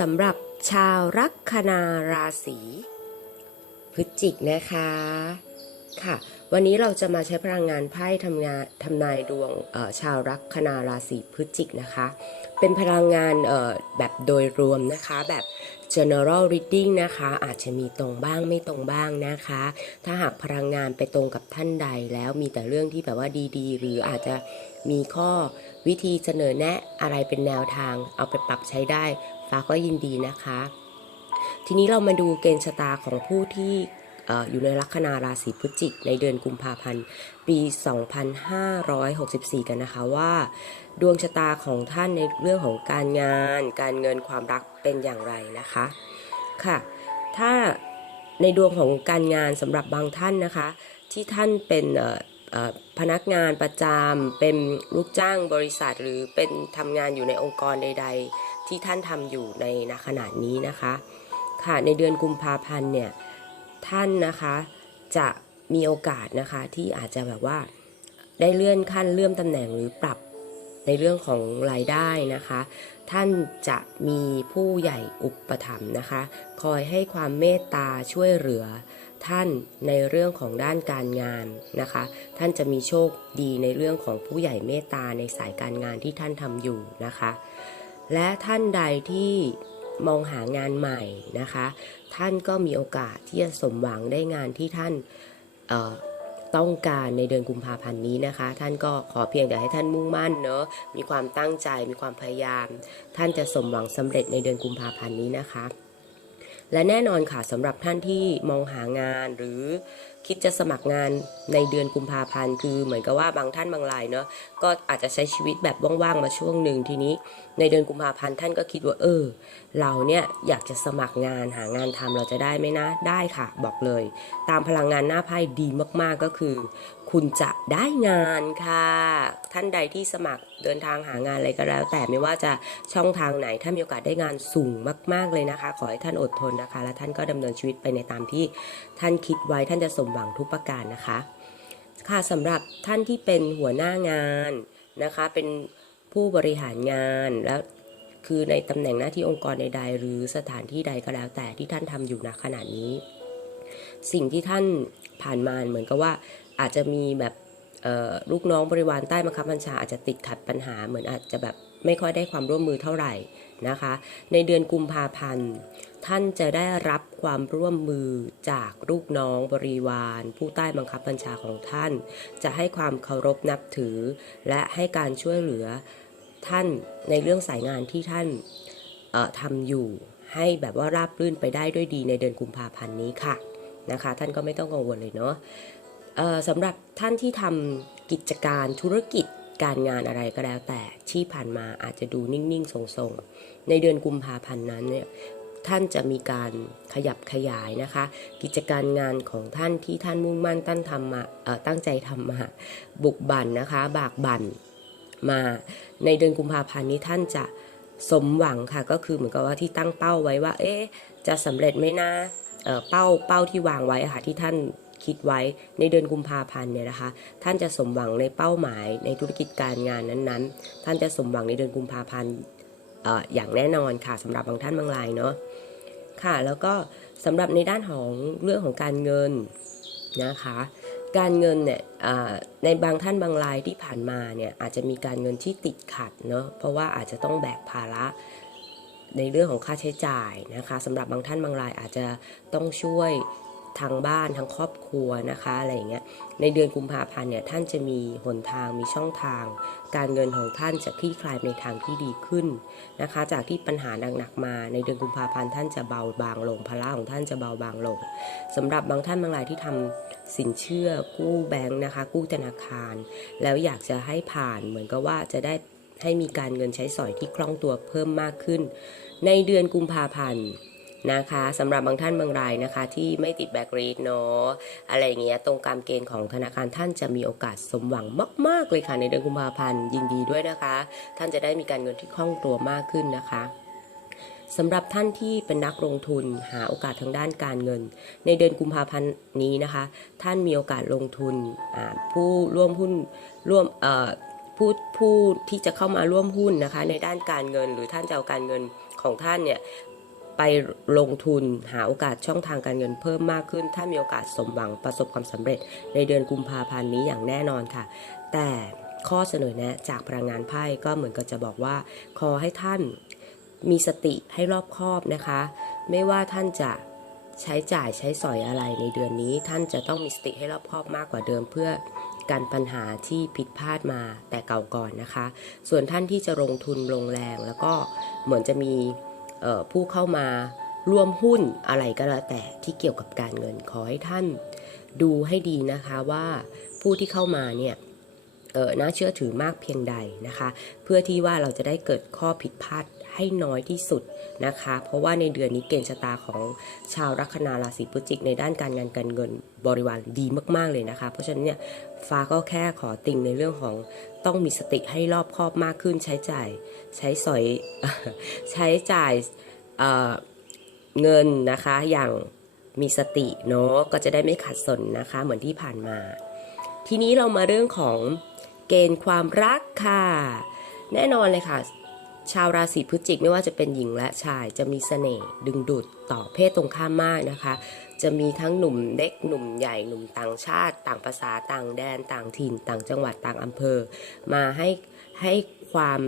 สำหรับชาวลัคนาราศีพฤศจิกนะคะค่ะ วันนี้เราจะมาใช้พลังงานไพ่ทำงานทำนายดวงชาวลัคนาราศีพฤศจิกนะคะ เป็นพลังงานแบบโดยรวมนะคะแบบ general reading นะคะ อาจจะมีตรงบ้างไม่ตรงบ้างนะคะ ถ้าหากพลังงานไปตรงกับท่านใดแล้วมีแต่เรื่องที่แบบว่าดีๆ หรืออาจจะมีข้อวิธีเสนอแนะอะไรเป็นแนวทางเอาไปปรับใช้ได้ ฟ้าก็ยินดีนะคะ ทีนี้เรามาดูเกณฑ์ชะตาของผู้ที่ออยู่ในลัคนาราศีพฤศจิกในเดือนกุมภาพันธ์ ปี 2564 กันนะคะว่า ดวงชะตาของท่านในเรื่องของการงาน การเงินความรักเป็นอย่างไรนะคะค่ะ ถ้าในดวงของการงานสำหรับบางท่านนะคะ ที่ท่านเป็น พนักงานประจำเป็นลูกจ้างบริษัท หรือเป็นทำงานอยู่ในองค์กรใด ๆ ที่ท่านทำอยู่ในณขณะนี้นะคะ ค่ะในเดือนกุมภาพันธ์เนี่ยท่านนะคะจะมีโอกาสนะคะที่อาจจะแบบว่าได้เลื่อนขั้นเลื่อนตำแหน่งหรือปรับในเรื่องของรายได้นะคะ ท่านจะมีผู้ใหญ่อุปถัมภ์นะคะ คอยให้ความเมตตาช่วยเหลือ ท่านในเรื่องของด้านการงานนะคะ ท่านจะมีโชคดีในเรื่องของผู้ใหญ่เมตตาในสายการงานที่ท่านทำอยู่นะคะ และท่านใดที่มองหางานใหม่นะคะ ท่านก็มีโอกาสที่จะสมหวังได้งานที่ท่านต้องการในเดือนกุมภาพันธ์นี้นะคะ ท่านก็ขอเพียงแต่ให้ท่านมุ่งมั่นเนอะมีความตั้งใจมีความพยายาม ท่านจะสมหวังสำเร็จในเดือนกุมภาพันธ์นี้นะคะ และแน่นอนค่ะสำหรับท่านที่มองหางานหรือคิดจะสมัครงานในเดือนกุมภาพันธ์คือเหมือนกับว่าบางท่านบางรายเนาะก็อาจจะใช้ชีวิตแบบว่างๆมาช่วงหนึ่งทีนี้ ในเดือนกุมภาพันธ์ท่านก็คิดว่าเออ เราเนี่ยอยากจะสมัครงานหางานทำเราจะได้ไหมนะได้ค่ะ บอกเลย ตามพลังงานหน้าไพ่ดีมากๆก็คือ คุณจะ ได้งานค่ะ ท่านใดที่สมัครเดินทางหางานอะไรก็แล้ว แต่ไม่ว่าจะช่องทางไหนถ้ามีโอกาสได้งานสูงมาก ๆเลยนะคะ ขอให้ท่านอดทนนะคะ และท่านก็ดำเนินชีวิตไปในตามที่ท่านคิดไว้ท่านจะสมหวังทุกประการนะคะ ค่ะสำหรับท่านที่เป็นหัวหน้างานนะคะ เป็นผู้บริหารงานแล้วคือในตำแหน่งหน้าที่องค์กรใดๆหรือสถานที่ใดก็แล้วแต่ที่ท่านทำอยู่ณขณะนี้ สิ่งที่ท่านผ่านมาเหมือนกับว่าอาจจะมีแบบ ลูกน้องบริวารใต้บังคับบัญชาอาจจะติดขัดปัญหาเหมือนอาจจะแบบไม่ค่อยได้ความร่วมมือเท่าไหร่นะคะ ในเดือนกุมภาพันธ์ ท่านจะได้รับความร่วมมือจากลูกน้องบริวาร ผู้ใต้บังคับบัญชาของท่าน จะให้ความเคารพนับถือ และให้การช่วยเหลือท่านในเรื่องสายงานที่ท่านเอ่อทำอยู่ ให้แบบว่าราบรื่นไปได้ด้วยดีในเดือนกุมภาพันธ์นี้ค่ะนะคะ ท่านก็ไม่ต้องกังวลเลยเนาะ สำหรับท่านที่ทำกิจการธุรกิจการงานอะไรก็แล้วแต่ที่ผ่านมาอาจจะดูนิ่งๆทรงๆ ในเดือนกุมภาพันธ์นั้นเนี่ยท่านจะมีการขยับขยายนะคะ กิจการงานของท่านที่ท่านมุ่งมั่นตั้งทำมาตั้งใจทำมาบุกบั่นนะคะ บากบั่นมาในเดือนกุมภาพันธ์นี้ท่านจะสมหวังค่ะก็คือเหมือนกับว่าที่ตั้งเป้าไว้ว่า เอ๊ะจะสำเร็จไหมนะเเป้าเป้าที่วางไว้ค่ะที่ท่าน คิดไว้ในเดือนกุมภาพันธ์เนี่ยนะคะ ท่านจะสมหวังในเป้าหมายในธุรกิจการงานนั้นๆ ท่านจะสมหวังในเดือนกุมภาพันธ์อย่างแน่นอนค่ะสำหรับบางท่านบางรายเนาะค่ะแล้วก็สำหรับในด้านของเรื่องของการเงินนะคะ การเงินเนี่ยในบางท่านบางรายที่ผ่านมาเนี่ยอาจจะมีการเงินที่ติดขัดเนาะเพราะว่าอาจจะต้องแบกภาระในเรื่องของค่าใช้จ่ายนะคะสำหรับบางท่านบางรายอาจจะต้องช่วย ทางบ้านทางครอบครัวนะคะอะไรอย่างเงี้ยในเดือนกุมภาพันธ์เนี่ยท่านจะมีหนทางมีช่องทาง การเงินของท่านจะคลี่คลายในทางที่ดีขึ้นนะคะ จากที่ปัญหาหนักๆมาในเดือนกุมภาพันธ์ท่านจะเบาบางลงภาระของท่านจะเบาบางลงสำหรับบางท่านบางรายที่ทำสินเชื่อกู้แบงค์นะคะ กู้ธนาคาร แล้วอยากจะให้ผ่านเหมือนกับว่าจะได้ให้มีการเงินใช้สอยที่คล่องตัวเพิ่มมากขึ้น ในเดือนกุมภาพันธ์ นะคะสำหรับบางท่านบางรายนะคะ ที่ไม่ติดแบ็กรีดเนาะอะไรเงี้ยตรงกามเกณฑ์ของธนาคารท่านจะมีโอกาสสมหวังมาก ๆ เลยค่ะ ในเดือนกุมภาพันธ์ยินดีด้วยนะคะ ท่านจะได้มีการเงินที่คล่องตัวมากขึ้นนะคะสำหรับท่านที่เป็นนักลงทุนหาโอกาสทางด้านการเงิน ในเดือนกุมภาพันธ์นี้นะคะ ท่านมีโอกาสลงทุนผู้ร่วมหุ้นร่วมผู้ผู้ที่จะเข้ามาร่วมหุ้นนะคะ ในด้านการเงิน หรือท่านจะเอาการเงินของท่านเนี่ย ไปลงทุนหาโอกาสช่องทางการเงินเพิ่มมากขึ้น ถ้ามีโอกาสสมหวังประสบความสำเร็จในเดือนกุมภาพันธ์นี้อย่างแน่นอนค่ะ แต่ข้อเสนอแนะจากพลังงานไพ่ก็เหมือนกับจะบอกว่า ขอให้ท่านมีสติให้รอบคอบนะคะ ไม่ว่าท่านจะใช้จ่ายใช้สอยอะไรในเดือนนี้ ท่านจะต้องมีสติให้รอบคอบมากกว่าเดิมเพื่อการปัญหาที่ผิดพลาดมาแต่เก่าก่อนนะคะ ส่วนท่านที่จะลงทุนลงแรงแล้วก็เหมือนจะมี ผู้เข้ามาร่วมหุ้นอะไรก็แล้วแต่ที่เกี่ยวกับการเงินขอให้ท่านดูให้ดีนะคะว่าผู้ที่เข้ามาเนี่ยน่าเชื่อถือมากเพียงใดนะคะ เพื่อที่ว่าเราจะได้เกิดข้อผิดพลาด ให้น้อยที่สุดนะคะ เพราะว่าในเดือนนี้เกณฑ์ชะตาของชาวลัคนาราศีพฤศจิกในด้านการงานการเงินบริวารดีมากๆเลยนะคะ เพราะฉะนั้นเนี่ยฟ้าก็แค่ขอติ่งในเรื่องของต้องมีสติให้รอบคอบมากขึ้นใช้จ่าย ใช้สอยใช้จ่ายเเงินนะคะอย่างมีสติเนาะก็จะได้ไม่ขัดสนนะคะเหมือนที่ผ่านมา ทีนี้เรามาเรื่องของเกณฑ์ความรักค่ะ แน่นอนเลยค่ะ ชาวราศีพฤศจิกไม่ว่าจะเป็นหญิงและชายจะมีเสน่ห์ดึงดูดต่อเพศตรงข้ามมากนะคะ จะมีทั้งหนุ่มเล็กหนุ่มใหญ่หนุ่มต่างชาติ ต่างภาษาต่างแดน ต่างถิ่น ต่างจังหวัดต่างอำเภอ มาให้ให้ความ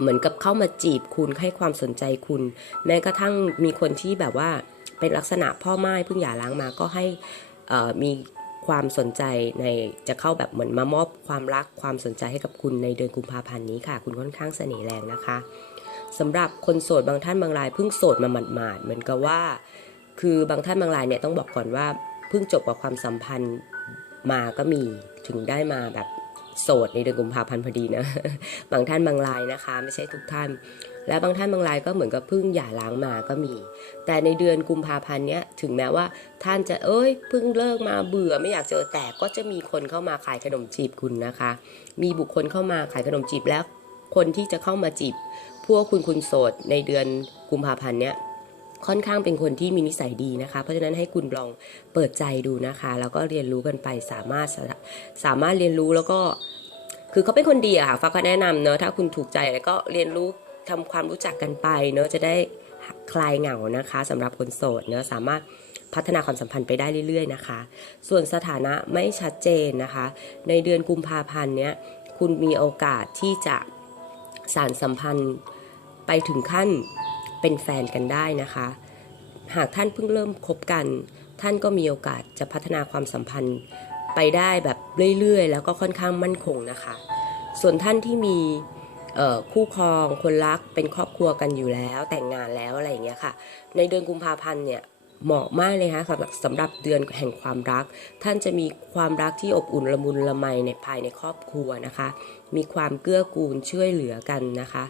เหมือนกับเข้ามาจีบคุณให้ความสนใจคุณ แม้กระทั่งมีคนที่แบบว่าเป็นลักษณะพ่อไม้เพิ่งหย่าร้างมาก็ให้มี ความสนใจในจะเข้าแบบเหมือนมามอบความรักความสนใจให้กับคุณในเดือนกุมภาพันธ์นี้ค่ะ คุณค่อนข้างเสน่ห์แรงนะคะสำหรับคนโสดบางท่านบางรายเพิ่งโสดมาหมาดๆเหมือนกับว่า คือบางท่านบางรายเนี่ยต้องบอกก่อนว่าเพิ่งจบกับความสัมพันธ์มาก็มีถึงได้มาแบบโสดในเดือนกุมภาพันธ์พอดีนะ บางท่านบางรายนะคะ ไม่ใช่ทุกท่าน และบางท่านบางรายก็เหมือนกับพิ่งหย่าร้างมาก็มี แต่ในเดือนกุมภาพันธ์เนี้ยถึงแม้ว่าท่านจะเอ้ยพิ่งเลิกมาเบื่อไม่อยากเจอแต่ก็จะมีคนเข้ามาขายขนมจีบคุณนะคะ มีบุคคลเข้ามาขายขนมจีบแล้ว คนที่จะเข้ามาจีบ พวกคุณคุณโสดในเดือนกุมภาพันธ์เนี้ยค่อนข้างเป็นคนที่มีนิสัยดีนะคะ เพราะฉะนั้นให้คุณลองเปิดใจดูนะคะ แล้วก็เรียนรู้กันไปสามารถสามารถเรียนรู้แล้วก็ คือเขาเป็นคนดีอะค่ะฟ้าก็แนะนำเนอะถ้าคุณถูกใจแล้วก็เรียนรู้ ทำความรู้จักกันไปเนอะจะได้คลายเหงานะคะสำหรับคนโสดเนอะสามารถพัฒนาความสัมพันธ์ไปได้เรื่อย ๆ นะคะ ส่วนสถานะไม่ชัดเจนนะคะ ในเดือนกุมภาพันธ์เนี้ยคุณมีโอกาสที่จะสารสัมพันธ์ไปถึงขั้นเป็นแฟนกันได้นะคะ หากท่านเพิ่งเริ่มคบกัน ท่านก็มีโอกาสจะพัฒนาความสัมพันธ์ไปได้แบบเรื่อยๆ แล้วก็ค่อนข้างมั่นคงนะคะ ส่วนท่านที่มี คู่ครองคนรักเป็นครอบครัวกันอยู่แล้ว แต่งงานแล้วอะไรอย่างเงี้ยค่ะ ในเดือนกุมภาพันธ์เนี่ยเหมาะมากเลยคะสำหรับสำหรับเดือนแห่งความรัก ท่านจะมีความรักที่อบอุ่นละมุนละไมในภายในครอบครัวนะคะ มีความเกื้อกูลช่วยเหลือกันนะคะ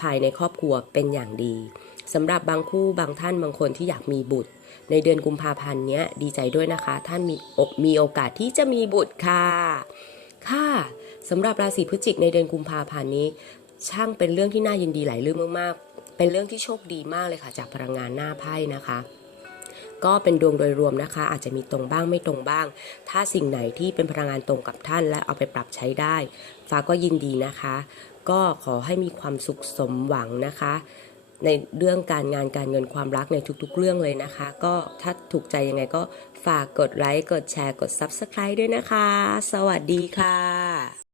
ภายในครอบครัวเป็นอย่างดีสำหรับบางคู่บางท่านบางคนที่อยากมีบุตร ในเดือนกุมภาพันธ์เนี้ยดีใจด้วยนะคะ ท่านมีมีโอกาสที่จะมีบุตรค่ะค่ะ สำหรับราศีพฤศจิกในเดือนกุมภาพันธ์นี้ ช่างเป็นเรื่องที่น่ายินดีหลายเรื่องมากๆ เป็นเรื่องที่โชคดีมากเลยค่ะ จากพลังงานหน้าไพ่นะคะก็เป็นดวงโดยรวมนะคะ อาจจะมีตรงบ้างไม่ตรงบ้าง ถ้าสิ่งไหนที่เป็นพลังงานตรงกับท่านและเอาไปปรับใช้ได้ ฟ้าก็ยินดีนะคะ ก็ขอให้มีความสุขสมหวังนะคะ ในเรื่องการงานการเงินความรักในทุกๆ เรื่องเลยนะคะ ก็ถ้าถูกใจยังไงก็ฝากกดไลค์กดแชร์กด Subscribe ด้วยนะคะ สวัสดีค่ะ